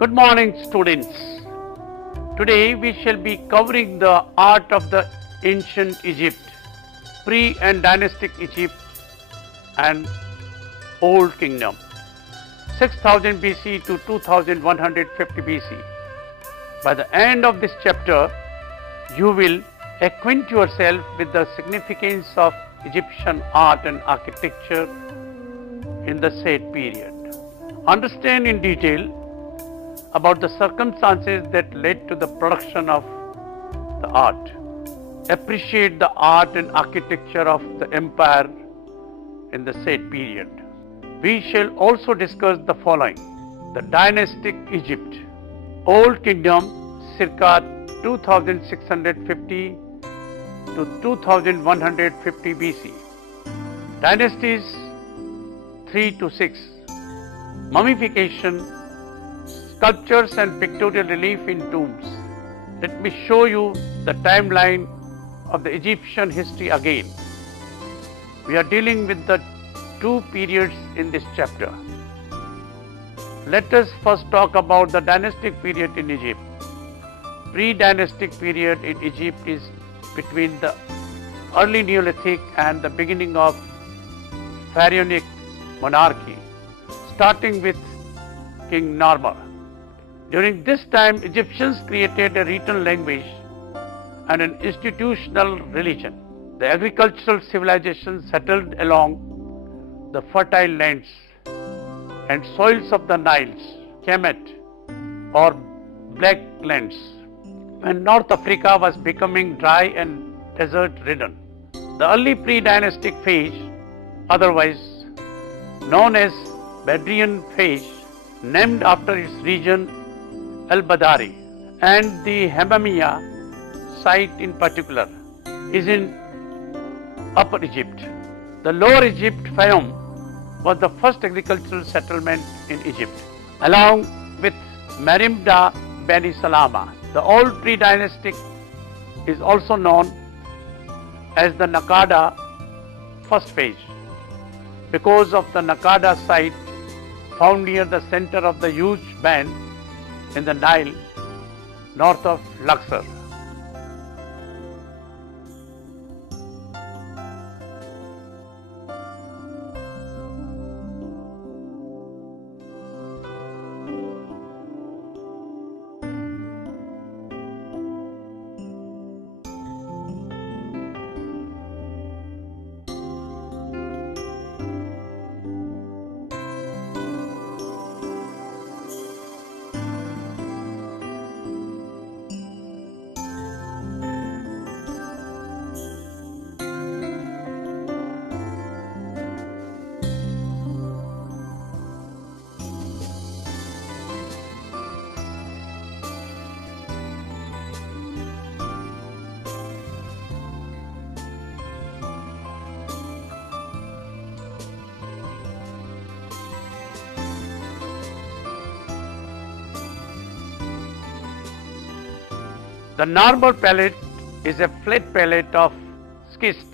Good morning, students. Today we shall be covering the art of the ancient Egypt, pre and dynastic Egypt and Old Kingdom, 6000 BC to 2150 BC. By the end of this chapter, you will acquaint yourself with the significance of Egyptian art and architecture in the said period. Understand in detail about the circumstances that led to the production of the art. Appreciate the art and architecture of the empire in the said period. We shall also discuss the following: the dynastic Egypt, Old Kingdom circa 2650 to 2150 BC, Dynasties 3 to 6, Mummification, sculptures and pictorial relief in tombs. Let me show you the timeline of the Egyptian history again. We are dealing with the two periods in this chapter. Let us first talk about the dynastic period in Egypt. Pre-dynastic period in Egypt is between the early Neolithic and the beginning of pharaonic monarchy, starting with King Narmer. During this time, Egyptians created a written language and an institutional religion. The agricultural civilization settled along the fertile lands and soils of the Niles, Kemet or Black Lands, when North Africa was becoming dry and desert-ridden. The early pre-dynastic phase, otherwise known as Bedouin phase, named after its region Al-Badari and the Hammamiyya site in particular, is in Upper Egypt. The Lower Egypt Fayum was the first agricultural settlement in Egypt, along with Merimda Beni Salama. The old pre-dynastic is also known as the Nakada first phase because of the Nakada site found near the center of the huge band in the Nile north of Luxor. The Narmer palette is a flat palette of schist,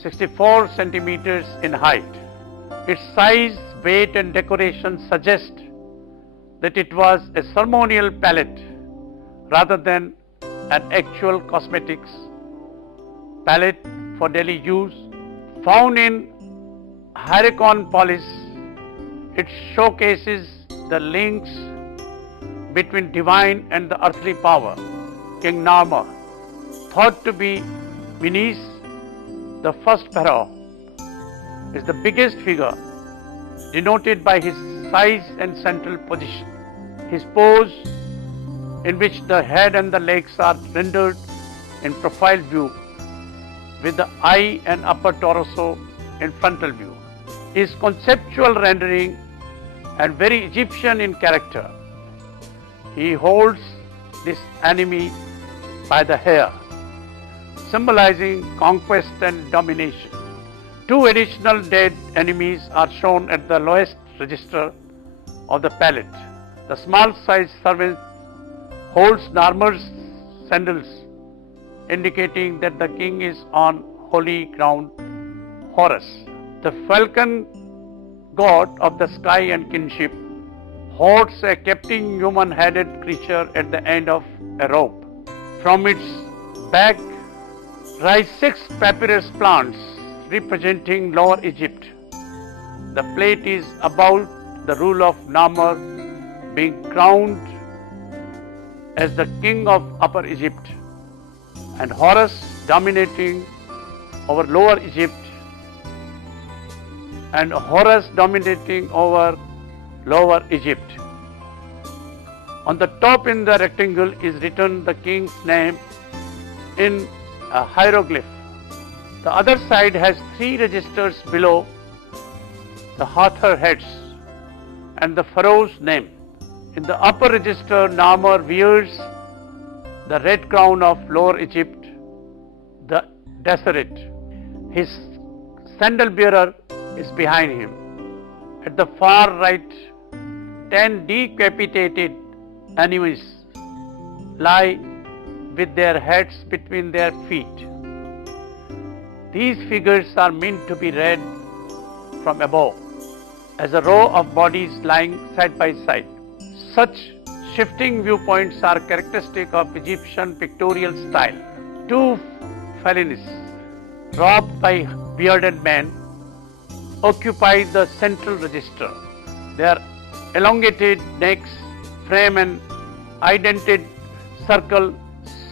64 centimeters in height. Its size, weight and decoration suggest that it was a ceremonial palette rather than an actual cosmetics palette for daily use. Found in Hierakonpolis, it showcases the links between divine and the earthly power. King Narmer, thought to be Menes, the first pharaoh, is the biggest figure, denoted by his size and central position. His pose, in which the head and the legs are rendered in profile view, with the eye and upper torso in frontal view, is conceptual rendering and very Egyptian in character. He holds this enemy by the hair, symbolizing conquest and domination. Two additional dead enemies are shown at the lowest register of the palette. The small-sized servant holds Narmer's sandals, indicating that the king is on holy ground. Horus, the falcon god of the sky and kinship, holds a captive human-headed creature at the end of a rope. From its back rise 6 papyrus plants representing Lower Egypt. The plate is about the rule of Narmer, being crowned as the king of Upper Egypt, and Horus dominating over Lower Egypt, and Horus dominating over Lower Egypt. On the top in the rectangle is written the king's name in a hieroglyph. The other side has 3 registers below the Hathor heads and the pharaoh's name. In the upper register, Narmer wears the red crown of Lower Egypt, the Deseret. His sandal bearer is behind him. At the far right, 10 decapitated animals lie with their heads between their feet. These figures are meant to be read from above as a row of bodies lying side by side. Such shifting viewpoints are characteristic of Egyptian pictorial style. 2 felines, robbed by bearded men, occupy the central register. Their elongated necks frame an indented circle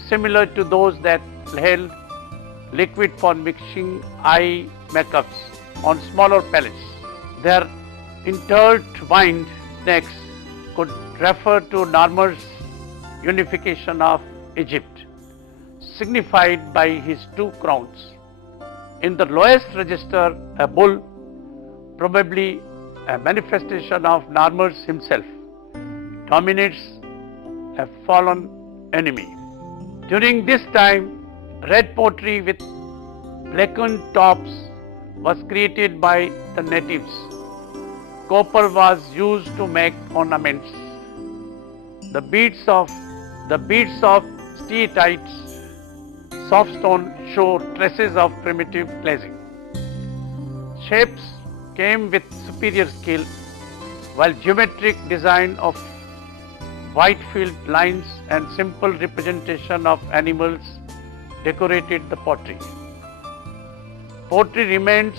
similar to those that held liquid for mixing eye makeups on smaller palettes. Their intertwined necks could refer to Narmer's unification of Egypt, signified by his 2 crowns. In the lowest register, a bull, probably a manifestation of Narmer's himself, dominates a fallen enemy. During this time, red pottery with blackened tops was created by the natives. Copper was used to make ornaments. The beads of steatites, soft stone, show traces of primitive glazing. Shapes came with superior skill, while geometric design of white filled lines and simple representation of animals decorated the pottery. Pottery remains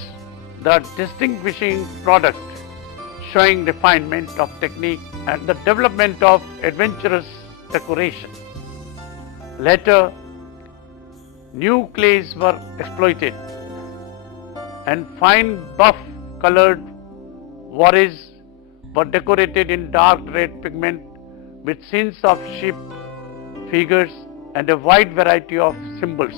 the distinguishing product, showing refinement of technique and the development of adventurous decoration. Later, new clays were exploited, and fine buff-colored warriors were decorated in dark red pigment with scenes of sheep, figures, and a wide variety of symbols.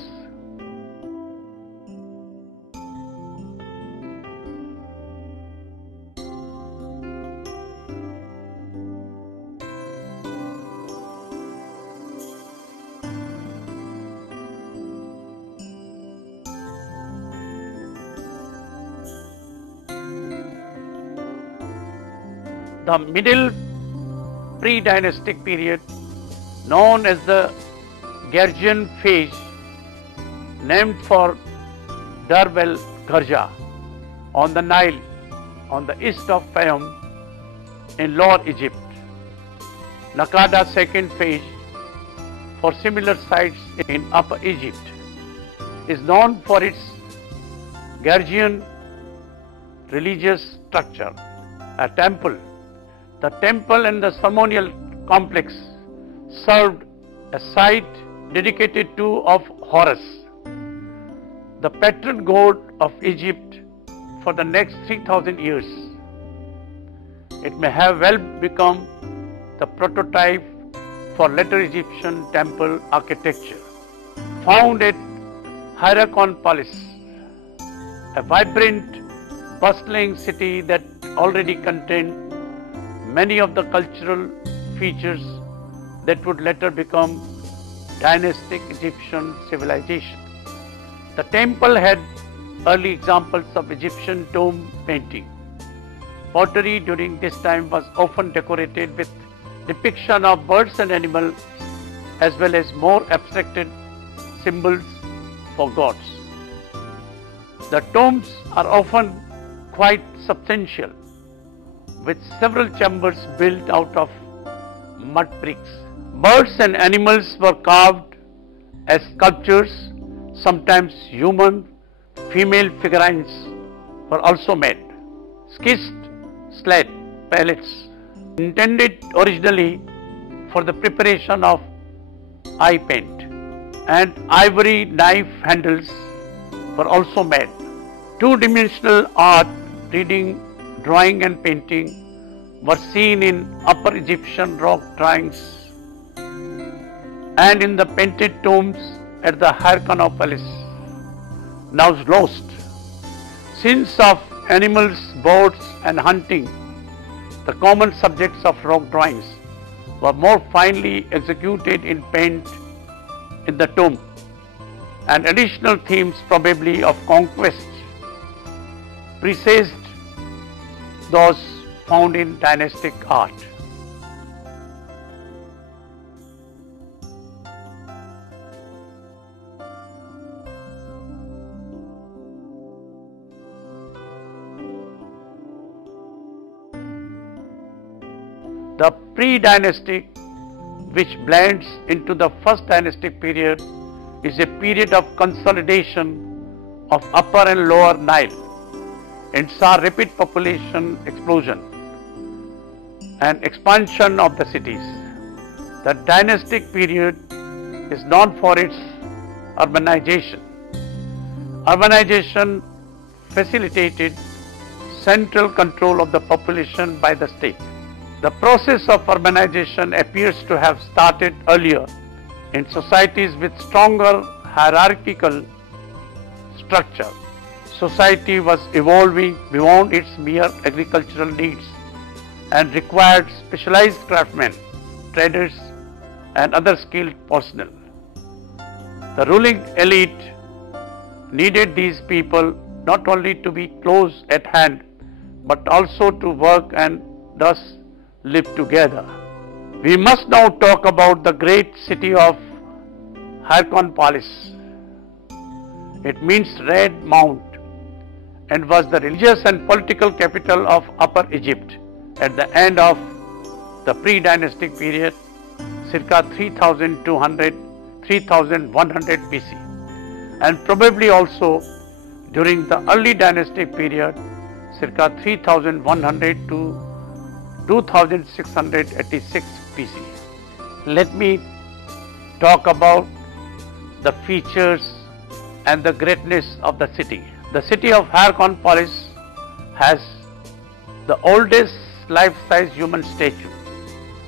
The middle pre-dynastic period, known as the Gargian phase, named for Darb el-Garja on the Nile on the east of Fayum in Lower Egypt. Nakada second phase, for similar sites in Upper Egypt, is known for its Gargian religious structure, a temple. The temple and the ceremonial complex served a site dedicated to of Horus, the patron god of Egypt, for the next 3000 years. It may have well become the prototype for later Egyptian temple architecture. Found at Hierakonpolis, a vibrant, bustling city that already contained many of the cultural features that would later become dynastic Egyptian civilization. The temple had early examples of Egyptian tomb painting. Pottery during this time was often decorated with depiction of birds and animals, as well as more abstracted symbols for gods. The tombs are often quite substantial, with several chambers built out of mud bricks. Birds and animals were carved as sculptures, sometimes human, female figurines were also made. Schist slate palettes, intended originally for the preparation of eye paint, and ivory knife handles were also made. Two-dimensional art, reading, drawing and painting were seen in Upper Egyptian rock drawings and in the painted tombs at the Acropolis, now lost. Scenes of animals, birds and hunting, the common subjects of rock drawings, were more finely executed in paint in the tomb, and additional themes probably of conquest presaged those found in dynastic art. The pre-dynastic, which blends into the first dynastic period, is a period of consolidation of Upper and Lower Nile and saw rapid population explosion and expansion of the cities. The dynastic period is known for its urbanization. Urbanization facilitated central control of the population by the state. The process of urbanization appears to have started earlier in societies with stronger hierarchical structure. Society was evolving beyond its mere agricultural needs and required specialized craftsmen, traders and other skilled personnel. The ruling elite needed these people not only to be close at hand but also to work and thus live together. We must now talk about the great city of Acropolis. It means Red Mount and was the religious and political capital of Upper Egypt at the end of the pre-dynastic period, circa 3200-3100 BC, and probably also during the early dynastic period, circa 3100 to 2686 BC. Let me talk about the features and the greatness of the city. The city of Acropolis has the oldest life-size human statue,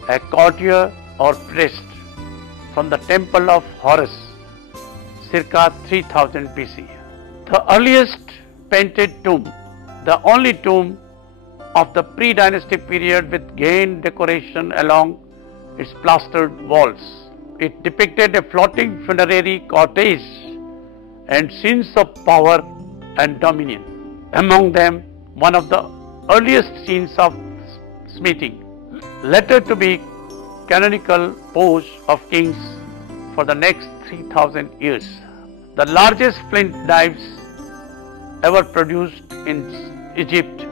a courtier or priest from the temple of Horus, circa 3000 BC. The earliest painted tomb, the only tomb of the pre-dynastic period with gained decoration along its plastered walls. It depicted a floating funerary cortege and scenes of power and dominion. Among them, one of the earliest scenes of smithing, later to be canonical pose of kings for the next 3000 years. The largest flint knives ever produced in Egypt,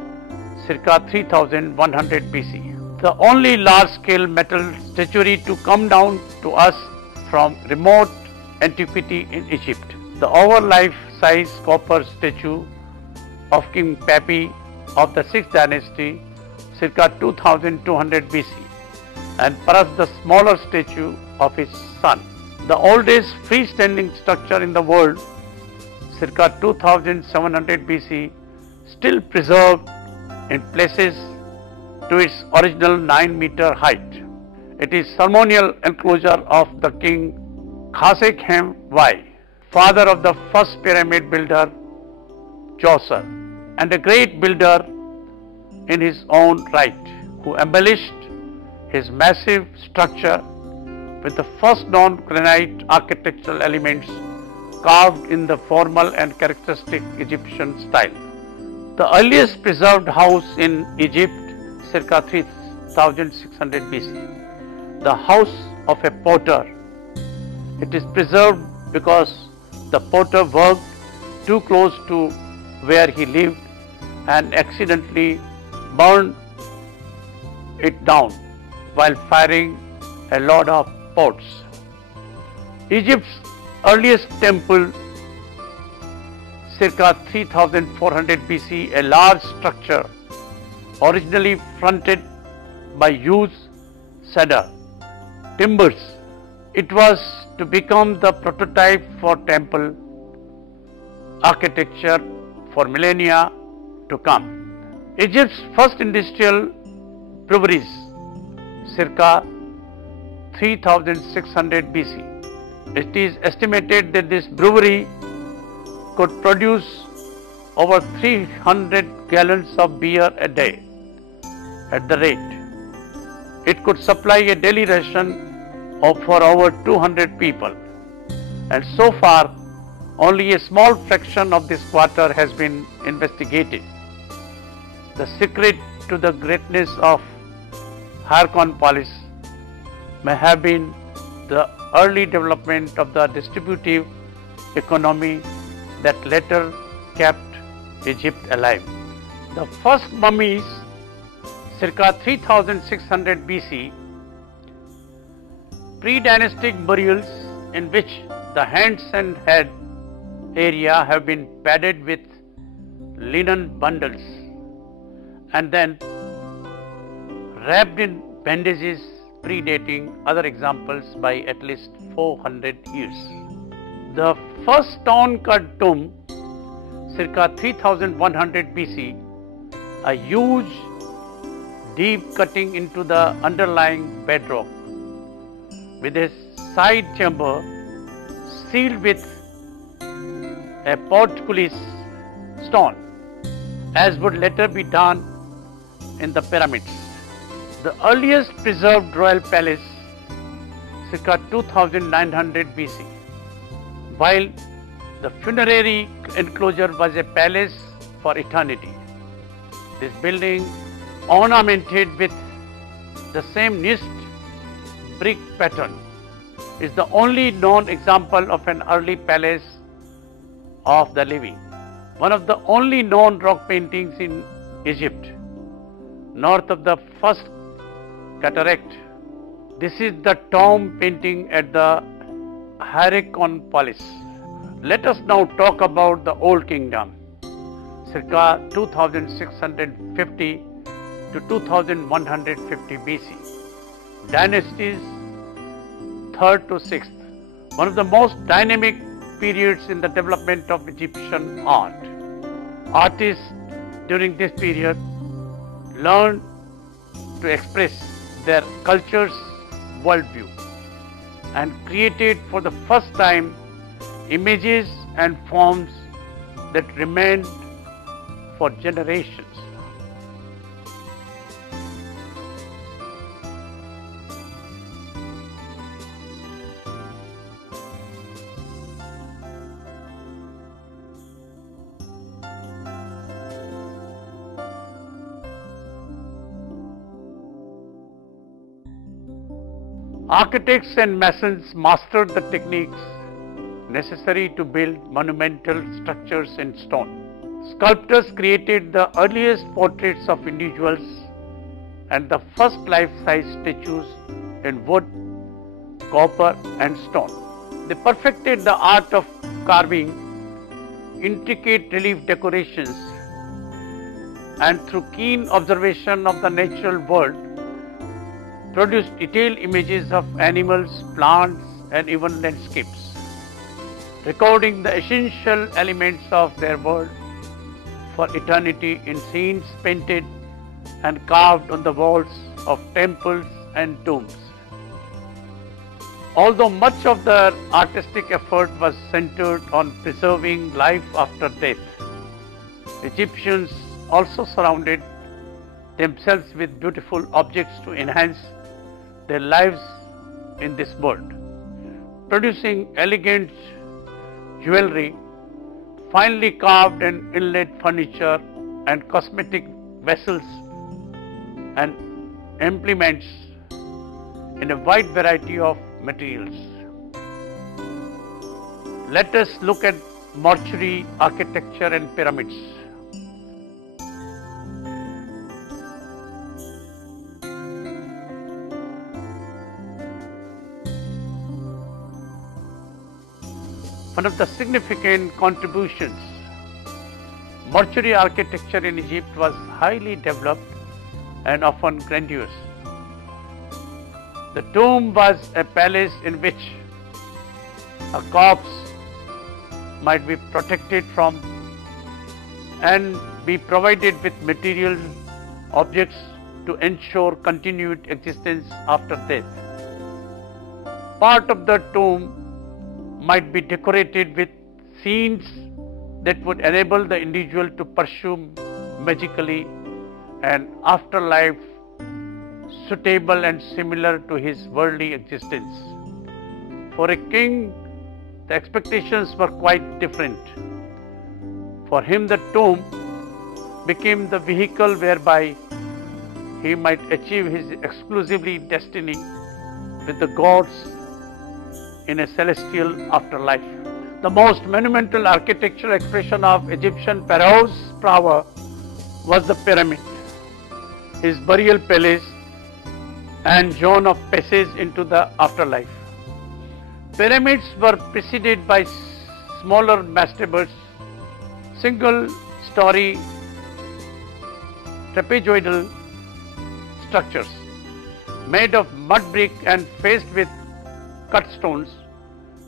circa 3100 BC. The only large-scale metal statuary to come down to us from remote antiquity in Egypt. The over-life-size copper statue of King Pepy of the Sixth Dynasty, circa 2200 BC, and perhaps the smaller statue of his son. The oldest freestanding structure in the world, circa 2700 BC, still preserved in places to its original 9-meter height. It is ceremonial enclosure of the king Khasekhemwy, father of the first pyramid builder Djoser, and a great builder in his own right, who embellished his massive structure with the first known granite architectural elements carved in the formal and characteristic Egyptian style. The earliest preserved house in Egypt, circa 3600 BC, the house of a potter. It is preserved because the potter worked too close to where he lived and accidentally burned it down while firing a lot of pots. Egypt's earliest temple, circa 3400 BC, a large structure originally fronted by huge cedar timbers. It was to become the prototype for temple architecture for millennia to come. Egypt's first industrial breweries, circa 3600 BC. It is estimated that this brewery could produce over 300 gallons of beer a day. At the rate, it could supply a daily ration for over 200 people. And so far, only a small fraction of this quarter has been investigated. The secret to the greatness of Hierakonpolis may have been the early development of the distributive economy that later kept Egypt alive. The first mummies, circa 3600 BC, pre-dynastic burials in which the hands and head area have been padded with linen bundles and then wrapped in bandages, predating other examples by at least 400 years. The first stone-cut tomb, circa 3100 BC, a huge deep cutting into the underlying bedrock with a side chamber sealed with a portcullis stone, as would later be done in the pyramids. The earliest preserved royal palace, circa 2900 BC, while the funerary enclosure was a palace for eternity. This building, ornamented with the same niched brick pattern, is the only known example of an early palace of the living. One of the only known rock paintings in Egypt, north of the first cataract. This is the tomb painting at the Hierakonpolis. Let us now talk about the Old Kingdom, circa 2650 to 2150 BC. Dynasties 3rd to 6th, one of the most dynamic periods in the development of Egyptian art. Artists during this period learned to express their culture's worldview and created for the first time images and forms that remained for generations. Architects and masons mastered the techniques necessary to build monumental structures in stone. Sculptors created the earliest portraits of individuals and the first life-size statues in wood, copper and stone. They perfected the art of carving intricate relief decorations and through keen observation of the natural world produced detailed images of animals, plants and even landscapes, recording the essential elements of their world for eternity in scenes painted and carved on the walls of temples and tombs. Although much of their artistic effort was centered on preserving life after death, Egyptians also surrounded themselves with beautiful objects to enhance their lives in this world, producing elegant jewelry, finely carved and inlaid furniture and cosmetic vessels and implements in a wide variety of materials. Let us look at mortuary architecture and pyramids. One of the significant contributions, mortuary architecture in Egypt was highly developed and often grandiose. The tomb was a palace in which a corpse might be protected from and be provided with material objects to ensure continued existence after death. Part of the tomb might be decorated with scenes that would enable the individual to pursue magically an afterlife suitable and similar to his worldly existence. For a king, the expectations were quite different. For him, the tomb became the vehicle whereby he might achieve his exclusively destiny with the gods in a celestial afterlife. The most monumental architectural expression of Egyptian pharaoh's power was the pyramid, his burial palace and zone of passage into the afterlife. Pyramids were preceded by smaller mastabas, single-story trapezoidal structures made of mud brick and faced with cut stones.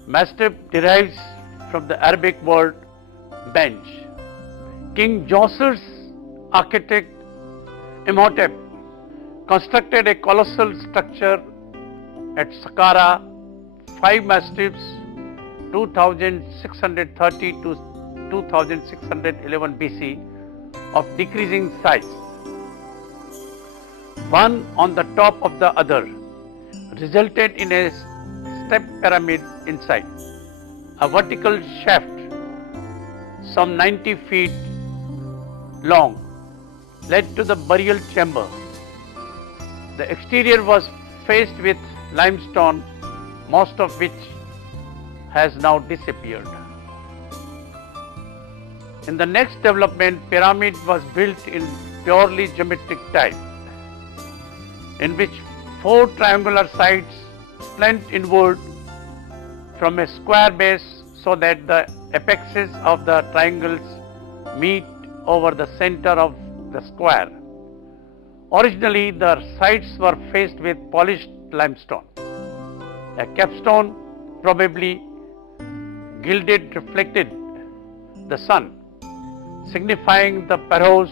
Mastab derives from the Arabic word bench. King Djoser's architect Imhotep constructed a colossal structure at Saqqara, 5 mastabs, 2630 to 2611 BC, of decreasing size, one on the top of the other, resulted in a step pyramid inside. A vertical shaft some 90 feet long led to the burial chamber. The exterior was faced with limestone, most of which has now disappeared. In the next development, pyramid was built in purely geometric type, in which 4 triangular sides slant inward from a square base so that the apexes of the triangles meet over the center of the square. Originally, the sides were faced with polished limestone. A capstone, probably gilded, reflected the sun, signifying the pharaoh's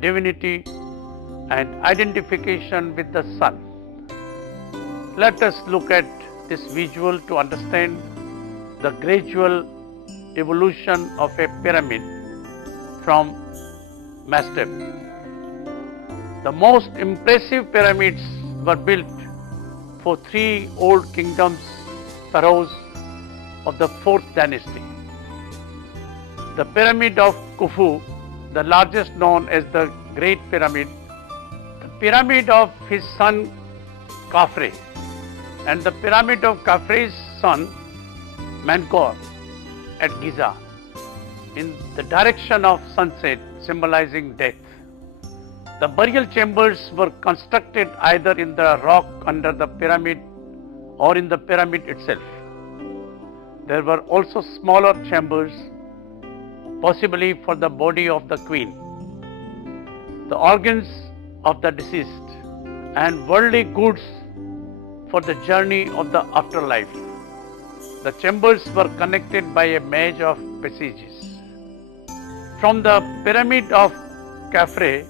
divinity and identification with the sun. Let us look at this visual to understand the gradual evolution of a pyramid from mastab. The most impressive pyramids were built for 3 old kingdoms, pharaohs of the 4th dynasty. The pyramid of Khufu, the largest known as the Great Pyramid, the pyramid of his son Khafre, and the pyramid of Khafre's son Menkaure at Giza, in the direction of sunset, symbolizing death. The burial chambers were constructed either in the rock under the pyramid or in the pyramid itself. There were also smaller chambers, possibly for the body of the queen, the organs of the deceased, and worldly goods for the journey of the afterlife. The chambers were connected by a maze of passages. From the pyramid of Khafre,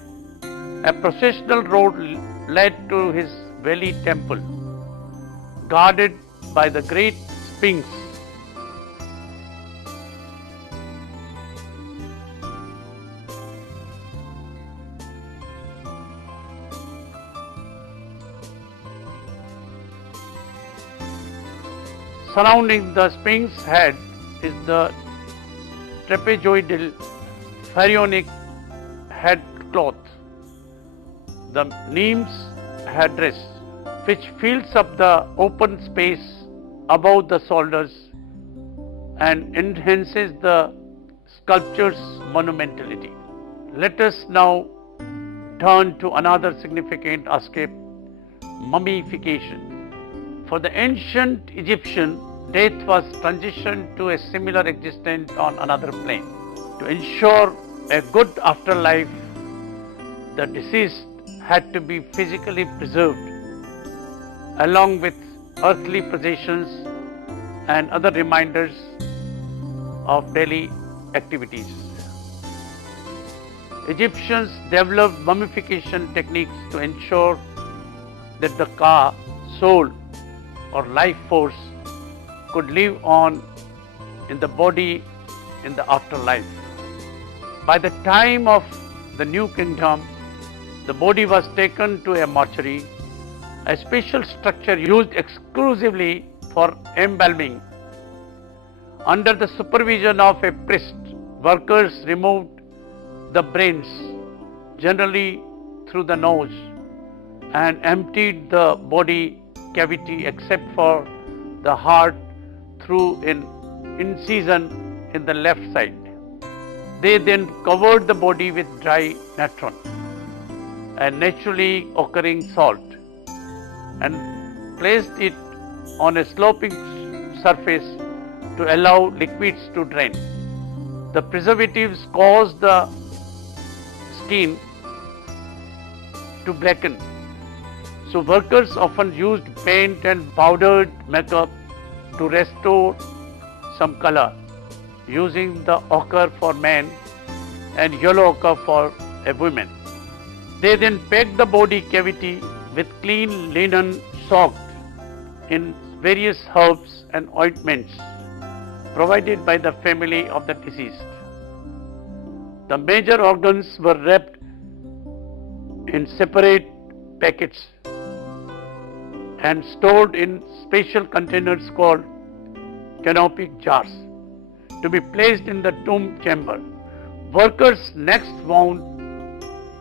a processional road led to his valley temple, guarded by the great Sphinx. Surrounding the Sphinx head is the trapezoidal pharaonic headcloth, the Neme's headdress, which fills up the open space above the shoulders and enhances the sculpture's monumentality. Let us now turn to another significant aspect, mummification. For the ancient Egyptian, death was transitioned to a similar existence on another plane. To ensure a good afterlife, the deceased had to be physically preserved along with earthly possessions and other reminders of daily activities. Egyptians developed mummification techniques to ensure that the ka, soul or life force could live on in the body in the afterlife. By the time of the New Kingdom, the body was taken to a mortuary, a special structure used exclusively for embalming. Under the supervision of a priest, workers removed the brains, generally through the nose, and emptied the body cavity except for the heart through an incision in the left side. They then covered the body with dry natron, a naturally occurring salt, and placed it on a sloping surface to allow liquids to drain. The preservatives caused the skin to blacken, so workers often used paint and powdered makeup to restore some color, using the ochre for men and yellow ochre for a woman. They then packed the body cavity with clean linen soaked in various herbs and ointments provided by the family of the deceased. The major organs were wrapped in separate packets and stored in special containers called canopic jars to be placed in the tomb chamber. Workers next wound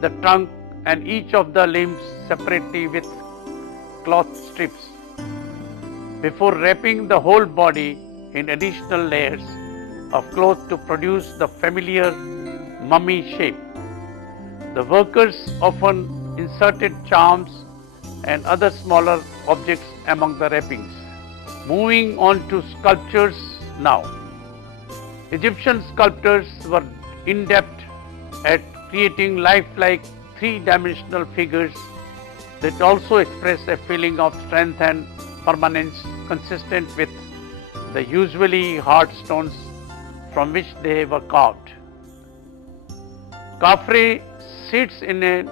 the trunk and each of the limbs separately with cloth strips before wrapping the whole body in additional layers of cloth to produce the familiar mummy shape. The workers often inserted charms and other smaller objects among the wrappings. Moving on to sculptures now. Egyptian sculptors were adept at creating lifelike three-dimensional figures that also express a feeling of strength and permanence consistent with the usually hard stones from which they were carved. Khafre sits in an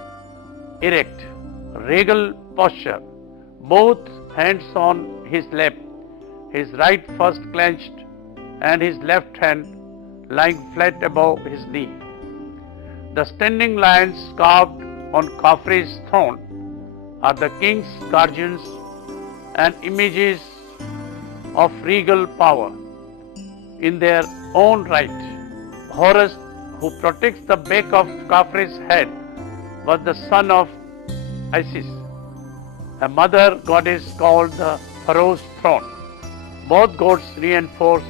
erect, regal posture, both hands on his lap, his right fist clenched and his left hand lying flat above his knee. The standing lions carved on Khafre's throne are the king's guardians and images of regal power in their own right. Horus, who protects the back of Khafre's head, was the son of Isis, a mother goddess called the pharaoh's throne. Both gods reinforce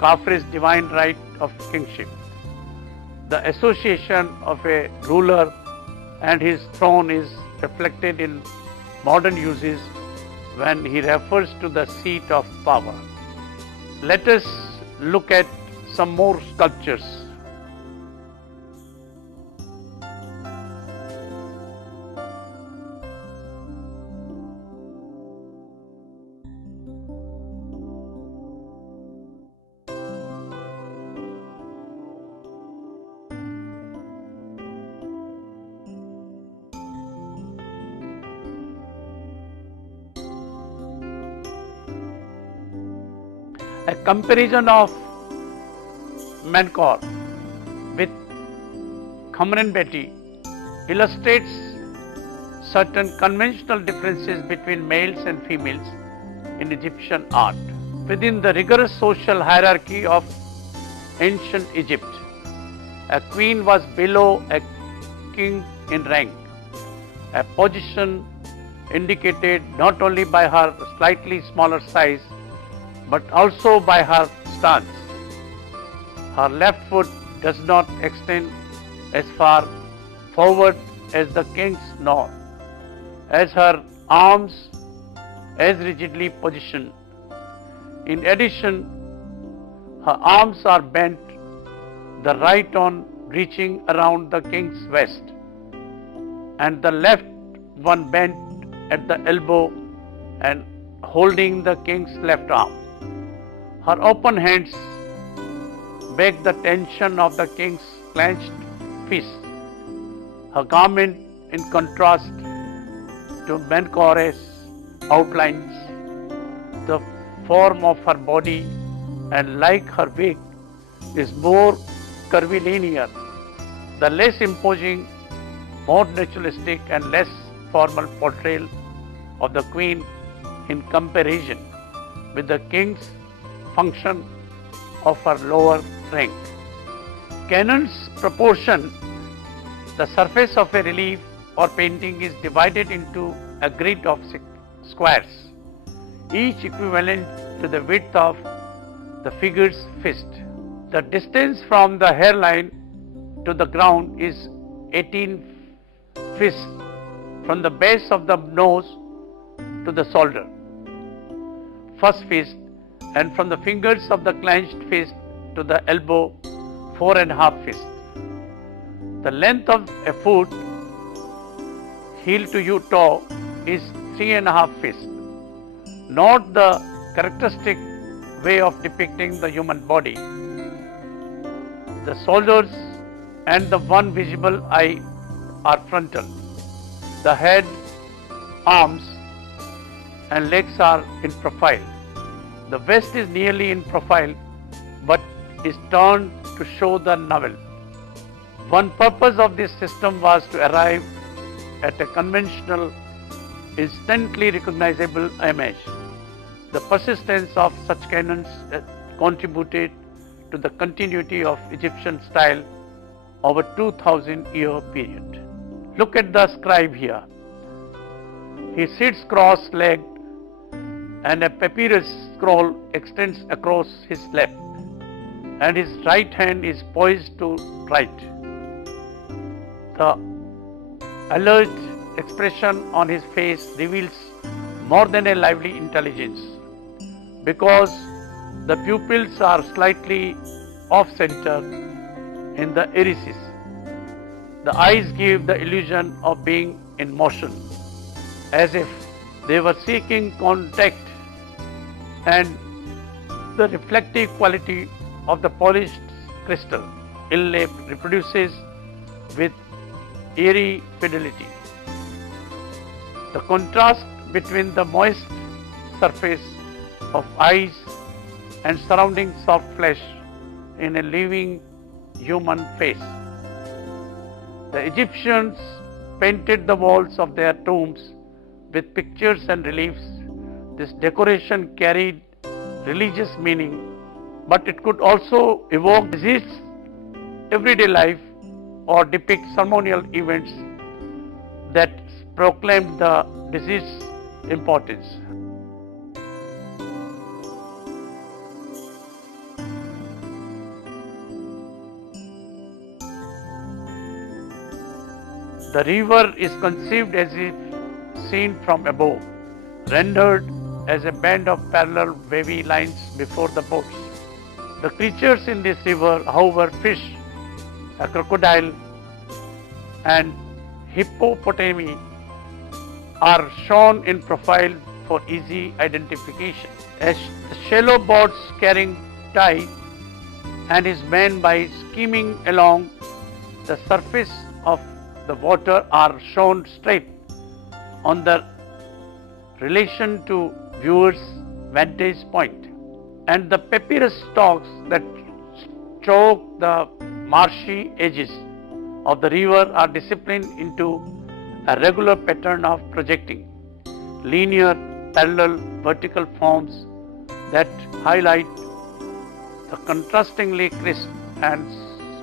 Khafre's divine right of kingship. The association of a ruler and his throne is reflected in modern uses when he refers to the seat of power. Let us look at some more sculptures. A comparison of Menkaure with Khasekhemwy illustrates certain conventional differences between males and females in Egyptian art. Within the rigorous social hierarchy of ancient Egypt, a queen was below a king in rank, a position indicated not only by her slightly smaller size but also by her stance. Her left foot does not extend as far forward as the king's nor as her arms as rigidly positioned. In addition, her arms are bent, the right one reaching around the king's waist, and the left one bent at the elbow and holding the king's left arm. Her open hands break the tension of the king's clenched fist. Her garment, in contrast to Menkaures, outlines the form of her body, and like her wig, is more curvilinear, the less imposing, more naturalistic and less formal portrayal of the queen in comparison with the king's function of her lower rank. Canon's proportion: the surface of a relief or painting is divided into a grid of 6 squares, each equivalent to the width of the figure's fist. The distance from the hairline to the ground is 18 fists, from the base of the nose to the shoulder, first fist, and from the fingers of the clenched fist to the elbow, 4.5 fists. The length of a foot, heel to toe, is 3.5 fists. Note the characteristic way of depicting the human body. The shoulders and the one visible eye are frontal. The head, arms, and legs are in profile. The waist is nearly in profile but is turned to show the navel. One purpose of this system was to arrive at a conventional, instantly recognizable image. The persistence of such canons contributed to the continuity of Egyptian style over 2000-year period. Look at the scribe here. He sits cross-legged and a papyrus scroll extends across his lap, and his right hand is poised to write. The alert expression on his face reveals more than a lively intelligence, because the pupils are slightly off-center in the irises. The eyes give the illusion of being in motion, as if they were seeking contact, and the reflective quality of the polished crystal inlay reproduces with eerie fidelity. The contrast between the moist surface of eyes and surrounding soft flesh in a living human face. The Egyptians painted the walls of their tombs with pictures and reliefs. This decoration carried religious meaning, but it could also evoke deceased everyday life or depict ceremonial events that proclaimed the deceased's importance. The river is conceived as if seen from above, rendered as a band of parallel wavy lines before the boats. The creatures in this river, however, fish, a crocodile, and hippopotami, are shown in profile for easy identification. A shallow boat carrying tide and is manned by skimming along the surface of the water are shown straight on the relation to viewer's vantage point, and the papyrus stalks that choke the marshy edges of the river are disciplined into a regular pattern of projecting, linear, parallel, vertical forms that highlight the contrastingly crisp and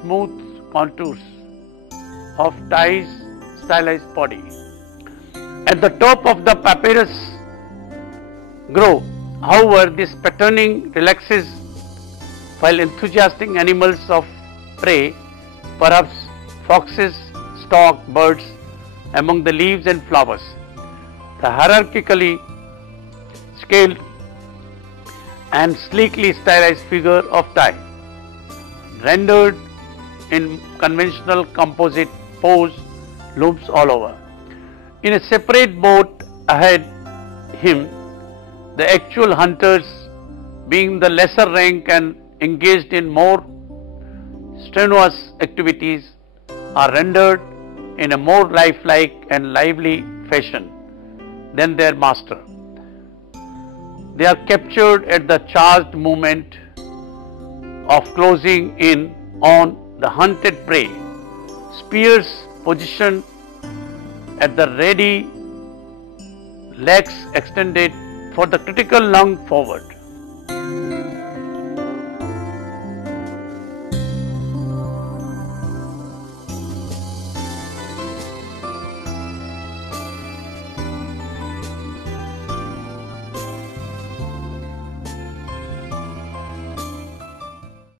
smooth contours of Ty's stylized body. At the top of the papyrus grove, however, this patterning relaxes while enthusiastic animals of prey, perhaps foxes, stalk birds among the leaves and flowers. The hierarchically scaled and sleekly stylized figure of time, rendered in conventional composite pose, looms all over. In a separate boat ahead him, the actual hunters, being the lesser rank and engaged in more strenuous activities, are rendered in a more lifelike and lively fashion than their master. They are captured at the charged moment of closing in on the hunted prey, spears positioned at the ready, legs extended for the critical lung forward.